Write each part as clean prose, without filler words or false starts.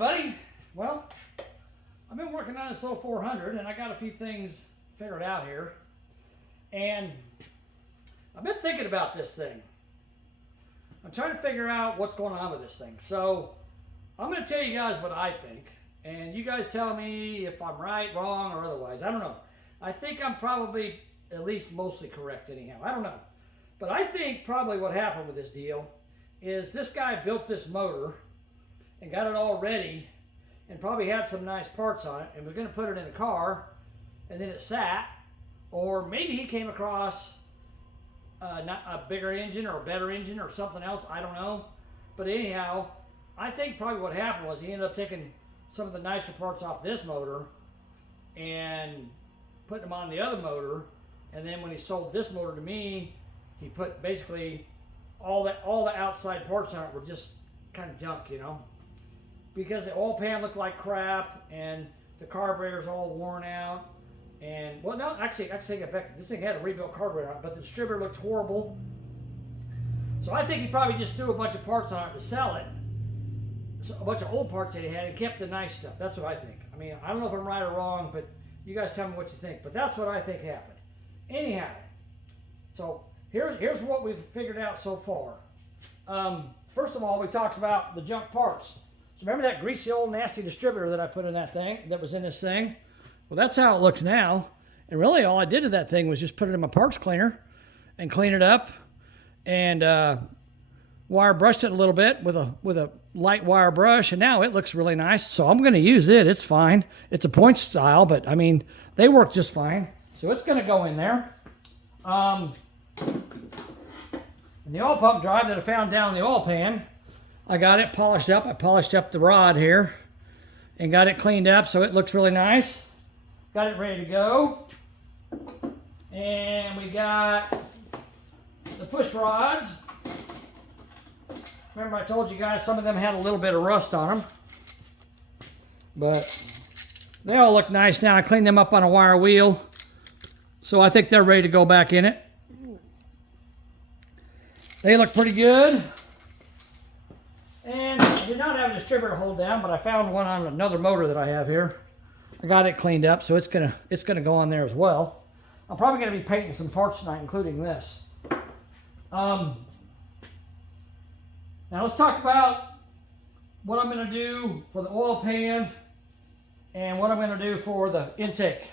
everybody. Well, I've been working on this little 400 and I got a few things figured out here. And I've been thinking about this thing. I'm trying to figure out what's going on with this thing. So I'm going to tell you guys what I think. And you guys tell me if I'm right, wrong, or otherwise. I don't know. I think I'm probably at least mostly correct anyhow. I don't know. But I think probably what happened with this deal is this guy built this motor and got it all ready and probably had some nice parts on it and was going to put it in a car and then it sat. Or maybe he came across a bigger engine or a better engine or something else. I don't know. But anyhow, I think probably what happened was he ended up taking some of the nicer parts off this motor and putting them on the other motor. And then when he sold this motor to me, he put basically all the outside parts on it were just kind of junk, you know, because the oil pan looked like crap and the carburetor's all worn out. And well, no, actually, I take it back. This thing had a rebuilt carburetor on it, but the distributor looked horrible. So I think he probably just threw a bunch of parts on it to sell it. So a bunch of old parts that he had and kept the nice stuff. That's what I think. I mean, I don't know if I'm right or wrong, but you guys tell me what you think. But that's what I think happened. Anyhow, so here's what we've figured out so far. First of all, we talked about the junk parts. So remember that greasy old nasty distributor that I put in that thing, that was in this thing? Well, that's how it looks now. And really all I did to that thing was just put it in my parts cleaner and clean it up and wire brushed it a little bit with a light wire brush, and now it looks really nice. So I'm going to use it. It's fine. It's a point style, but I mean, they work just fine. So it's going to go in there. And the oil pump drive that I found down in the oil pan, I got it polished up. I polished up the rod here and got it cleaned up so it looks really nice. Got it ready to go. And we got the push rods. Remember I told you guys some of them had a little bit of rust on them. But they all look nice now. I cleaned them up on a wire wheel. So I think they're ready to go back in it. They look pretty good. And I did not have a distributor hold down, but I found one on another motor that I have here. I got it cleaned up, so it's gonna go on there as well. I'm probably gonna be painting some parts tonight, including this. Now let's talk about what I'm gonna do for the oil pan and what I'm gonna do for the intake.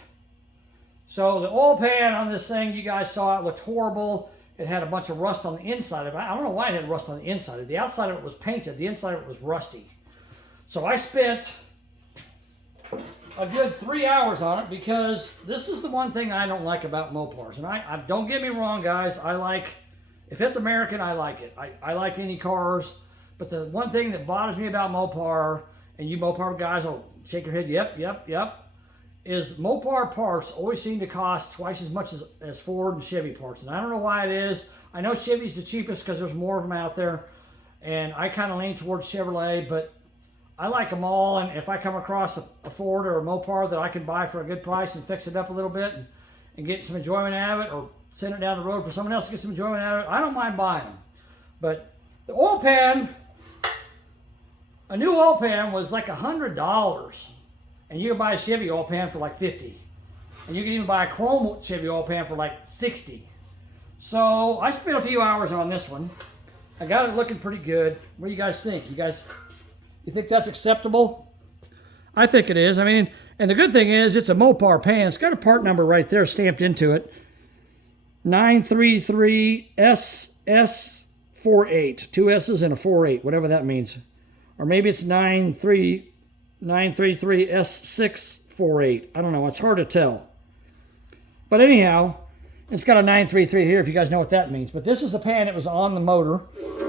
So the oil pan on this thing, you guys saw it looked horrible. It had a bunch of rust on the inside of it. I don't know why it had rust on the inside of it. The outside of it was painted. The inside of it was rusty. So I spent a good 3 hours on it because this is the one thing I don't like about Mopars. And I don't get me wrong, guys. I like, if it's American, I like it. I like any cars. But the one thing that bothers me about Mopar, and you Mopar guys will shake your head, yep, is Mopar parts always seem to cost twice as much as Ford and Chevy parts. And I don't know why it is. I know Chevy's the cheapest because there's more of them out there. And I kind of lean towards Chevrolet, but I like them all. And if I come across a Ford or a Mopar that I can buy for a good price and fix it up a little bit and get some enjoyment out of it, or send it down the road for someone else to get some enjoyment out of it, I don't mind buying them. But the oil pan, a new oil pan was like $100. And you can buy a Chevy oil pan for like $50. And you can even buy a chrome Chevy oil pan for like $60. So I spent a few hours on this one. I got it looking pretty good. What do you guys think? You think that's acceptable? I think it is. I mean, and the good thing is it's a Mopar pan. It's got a part number right there stamped into it. 933SS48. Two S's and a 48, whatever that means. Or maybe it's 933S648. I don't know. It's hard to tell. But anyhow, it's got a 933 here if you guys know what that means. But this is the pan that was on the motor.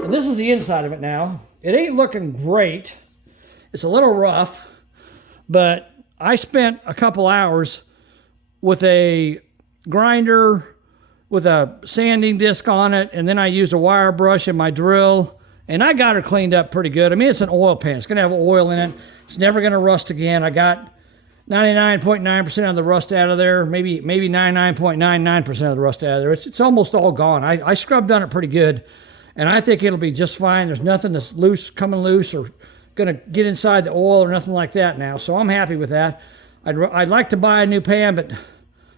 And this is the inside of it now. It ain't looking great. It's a little rough. But I spent a couple hours with a grinder with a sanding disc on it. And then I used a wire brush and my drill. And I got her cleaned up pretty good. I mean, it's an oil pan. It's going to have oil in it. It's never going to rust again. I got 99.9% of the rust out of there, maybe 99.99% of the rust out of there. It's almost all gone. I scrubbed on it pretty good, and I think it'll be just fine. There's nothing that's loose, coming loose, or going to get inside the oil or nothing like that now. So I'm happy with that. I'd like to buy a new pan, but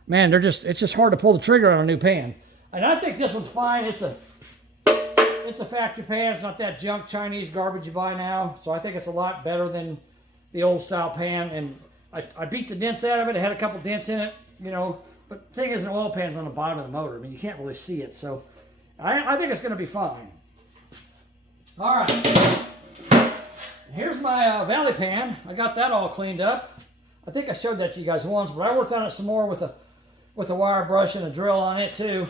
man, it's just hard to pull the trigger on a new pan. And I think this one's fine. It's a factory pan. It's not that junk Chinese garbage you buy now. So I think it's a lot better than the old style pan. And I beat the dents out of it. It had a couple dents in it, you know. But the thing is, an oil pan's on the bottom of the motor. I mean, you can't really see it. So I think it's going to be fine. All right. Here's my valley pan. I got that all cleaned up. I think I showed that to you guys once, but I worked on it some more with a wire brush and a drill on it too.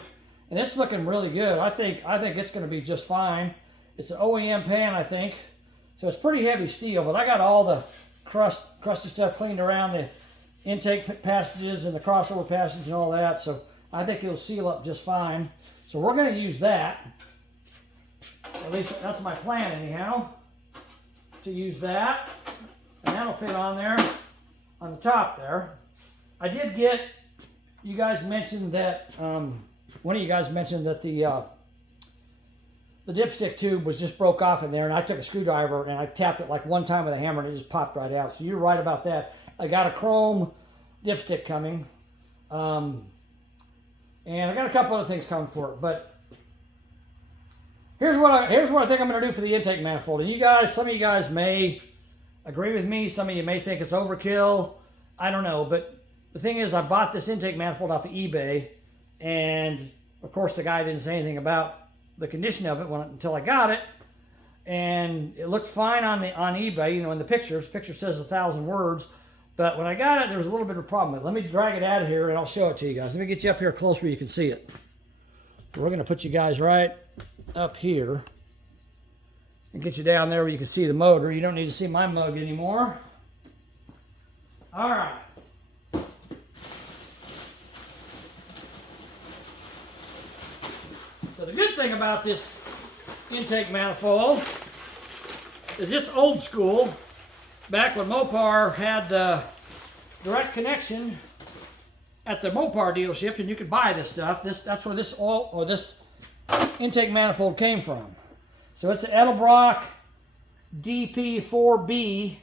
And it's looking really good. I think it's going to be just fine. It's an OEM pan, I think. So it's pretty heavy steel, but I got all the crusty stuff cleaned around the intake passages and the crossover passage and all that. So I think it'll seal up just fine. So we're going to use that. At least that's my plan anyhow, to use that. And that'll fit on there, on the top there. I did get, you guys mentioned that, one of you guys mentioned that the dipstick tube was just broke off in there, and I took a screwdriver and I tapped it like one time with a hammer and it just popped right out. So you're right about that. I got a chrome dipstick coming, and I got a couple other things coming for it. But here's what I think I'm going to do for the intake manifold. And you guys, some of you guys may agree with me. Some of you may think it's overkill. I don't know. But the thing is, I bought this intake manifold off of eBay, and of course the guy didn't say anything about the condition of it until I got it, and it looked fine on eBay. You know, in the picture says 1,000 words, but when I got it, there was a little bit of a problem with it. Let me drag it out of here, and I'll show it to you guys. Let me get you up here close where you can see it. We're going to put you guys right up here and get you down there where you can see the motor. You don't need to see my mug anymore. All right. So the good thing about this intake manifold is it's old school. Back when Mopar had the direct connection at the Mopar dealership, and you could buy this stuff. That's where this oil or this intake manifold came from. So it's an Edelbrock DP4B,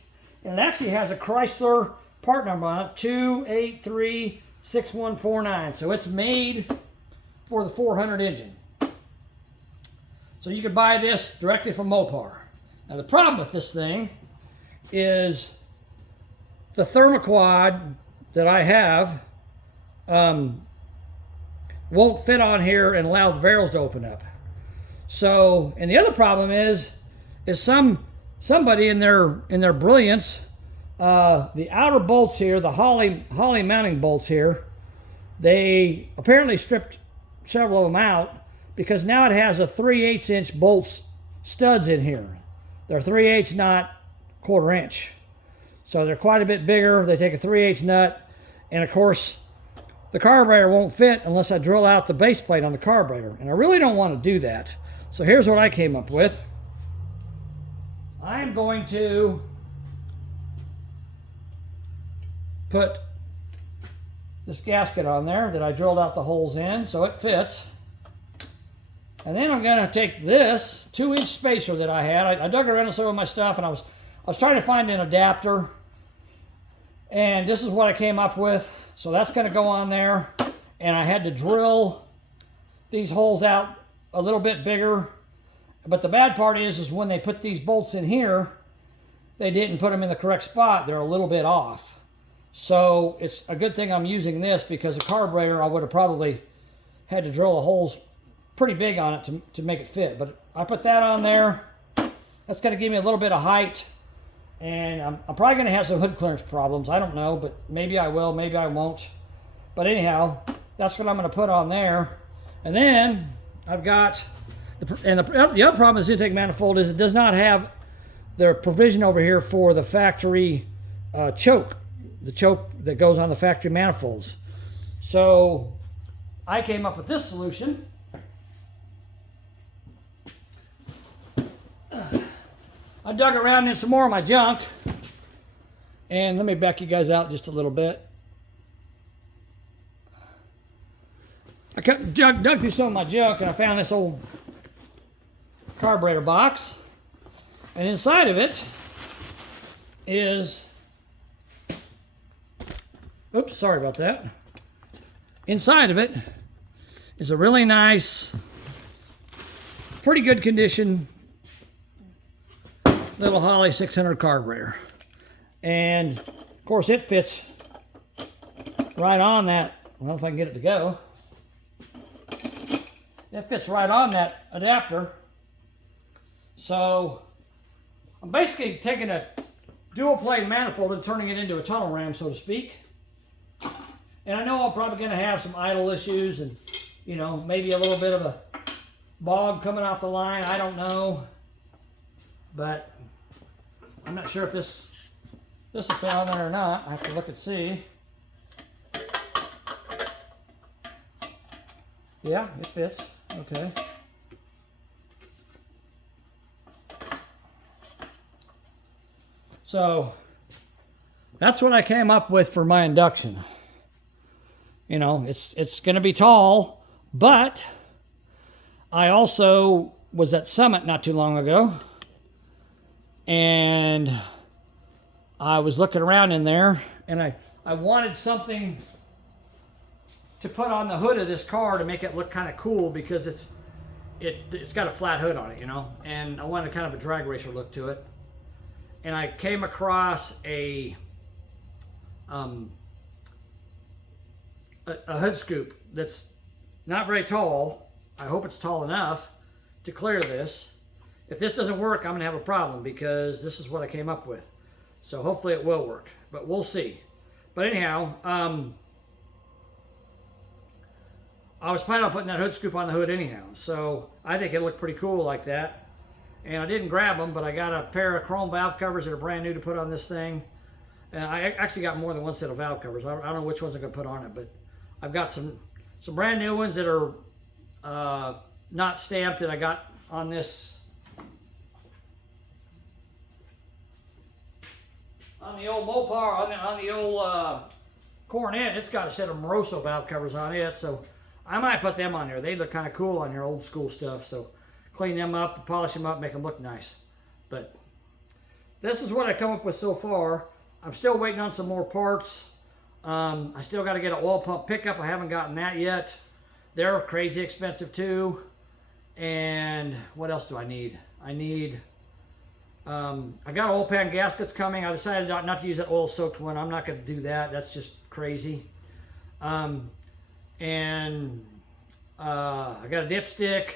and it actually has a Chrysler part number on it, 2836149. So it's made for the 400 engine. So you could buy this directly from Mopar. Now the problem with this thing is the thermoquad that I have won't fit on here and allow the barrels to open up. So, and the other problem is somebody in their brilliance, the outer bolts here, the Holley mounting bolts here, they apparently stripped several of them out, because now it has a 3/8 inch bolts studs in here. They're 3/8, not 1/4 inch. So they're quite a bit bigger. They take a 3/8 nut, and of course the carburetor won't fit unless I drill out the base plate on the carburetor, and I really don't want to do that. So here's what I came up with. I am going to put this gasket on there that I drilled out the holes in so it fits. And then I'm going to take this 2-inch spacer that I had. I dug around in some of my stuff, and I was trying to find an adapter. And this is what I came up with. So that's going to go on there. And I had to drill these holes out a little bit bigger. But the bad part is when they put these bolts in here, they didn't put them in the correct spot. They're a little bit off. So it's a good thing I'm using this, because the carburetor, I would have probably had to drill the holes pretty big on it to make it fit. But I put that on there. That's going to give me a little bit of height. And I'm probably going to have some hood clearance problems. I don't know, but maybe I will, maybe I won't. But anyhow, that's what I'm going to put on there. And then I've got, the other problem with this intake manifold is it does not have the provision over here for the factory choke. The choke that goes on the factory manifolds. So I came up with this solution. I dug around in some more of my junk, and let me back you guys out just a little bit. I dug through some of my junk, and I found this old carburetor box, and inside of it is, oops, sorry about that. Inside of it is a really nice, pretty good condition little Holley 600 carburetor. And of course it fits right on that. Well, if I can get it to go. It fits right on that adapter. So I'm basically taking a dual plane manifold and turning it into a tunnel ram, so to speak. And I know I'm probably going to have some idle issues and, you know, maybe a little bit of a bog coming off the line. I don't know. But I'm not sure if this will fit on there or not. I have to look and see. Yeah, it fits. Okay. So that's what I came up with for my induction. You know, it's going to be tall, but I also was at Summit not too long ago, and I was looking around in there, and I wanted something to put on the hood of this car to make it look kind of cool, because it's got a flat hood on it, you know, and I wanted kind of a drag racer look to it. And I came across a hood scoop that's not very tall. I hope it's tall enough to clear this. If this doesn't work, I'm gonna have a problem, because this is what I came up with. So hopefully it will work, but we'll see. But anyhow, I was planning on putting that hood scoop on the hood anyhow, so I think it'll look pretty cool like that. And I didn't grab them, but I got a pair of chrome valve covers that are brand new to put on this thing. And I actually got more than one set of valve covers. I don't know which ones I'm going to put on it, but I've got some brand new ones that are not stamped that I got on this, on the old Mopar, on the old Coronet. It's got a set of Moroso valve covers on it, so I might put them on there. They look kind of cool on your old school stuff, so clean them up, polish them up, make them look nice. But this is what I come up with so far. I'm still waiting on some more parts. I still got to get an oil pump pickup. I haven't gotten that yet. They're crazy expensive too. And what else do I need? I got oil pan gaskets coming. I decided not to use that oil soaked one. I'm not going to do that. That's just crazy. I got a dipstick.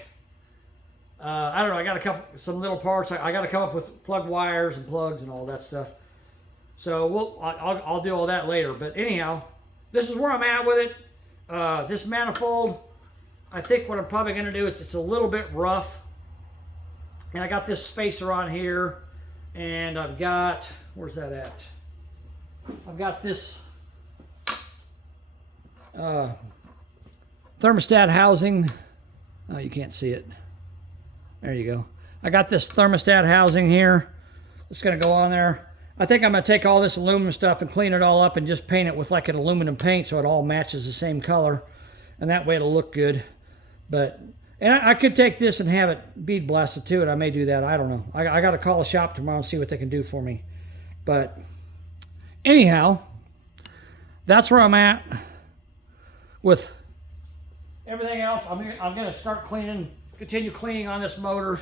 I don't know. I got some little parts. I got to come up with plug wires and plugs and all that stuff. So I'll do all that later. But anyhow, this is where I'm at with it. This manifold, I think what I'm probably going to do is, it's a little bit rough. And I got this spacer on here, and I've got, where's that at? I've got this thermostat housing. Oh, you can't see it. There you go. I got this thermostat housing here. It's going to go on there. I think I'm going to take all this aluminum stuff and clean it all up and just paint it with like an aluminum paint so it all matches the same color. And that way it'll look good. And I could take this and have it bead blasted to it. I may do that. I don't know. I got to call a shop tomorrow and see what they can do for me. But anyhow, that's where I'm at with everything else. I'm going to start continue cleaning on this motor.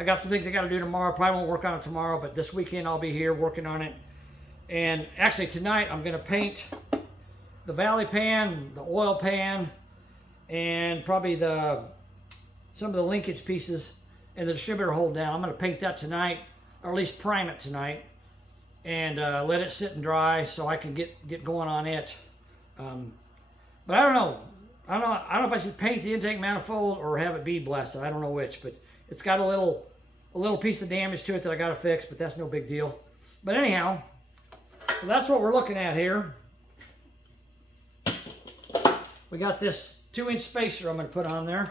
I got some things I got to do tomorrow. Probably won't work on it tomorrow, but this weekend I'll be here working on it. And actually tonight I'm going to paint the valley pan, the oil pan, and probably some of the linkage pieces and the distributor hold down. I'm going to paint that tonight, or at least prime it tonight, and let it sit and dry so I can get going on it. But I don't know. I don't know if I should paint the intake manifold or have it bead blasted. I don't know which, but it's got a little piece of damage to it that I got to fix, but that's no big deal. But anyhow, so that's what we're looking at here. We got this 2-inch spacer I'm going to put on there.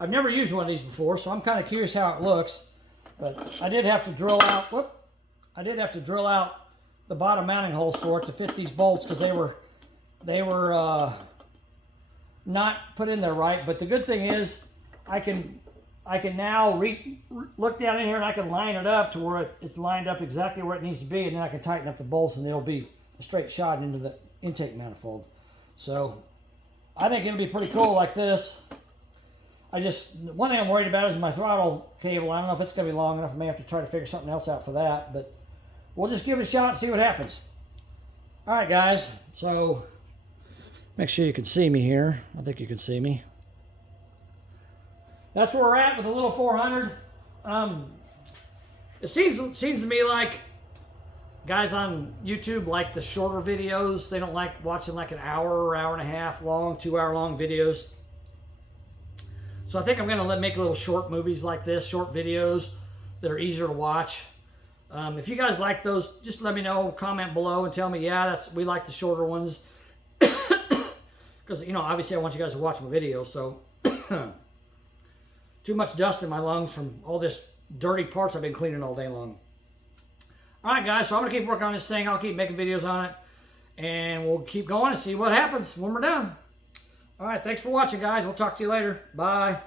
I've never used one of these before, so I'm kind of curious how it looks. But I did have to drill out. I did have to drill out the bottom mounting holes for it to fit these bolts, because they were not put in there right. But the good thing is I can I can now look down in here and I can line it up to where it's lined up exactly where it needs to be, and then I can tighten up the bolts and it'll be a straight shot into the intake manifold. So I think it'll be pretty cool like this. One thing I'm worried about is my throttle cable. I don't know if it's going to be long enough. I may have to try to figure something else out for that, but we'll just give it a shot and see what happens. All right, guys, so make sure you can see me here. I think you can see me. That's where we're at with the little 400. It seems to me like guys on YouTube like the shorter videos. They don't like watching like an hour or hour and a half long, 2 hour long videos. So I think I'm going to make little short movies like this, short videos that are easier to watch. If you guys like those, just let me know, comment below and tell me, yeah, we like the shorter ones. Because, you know, obviously I want you guys to watch my videos, so. Too much dust in my lungs from all this dirty parts I've been cleaning all day long. All right, guys, so I'm going to keep working on this thing. I'll keep making videos on it. And we'll keep going and see what happens when we're done. All right, thanks for watching, guys. We'll talk to you later. Bye.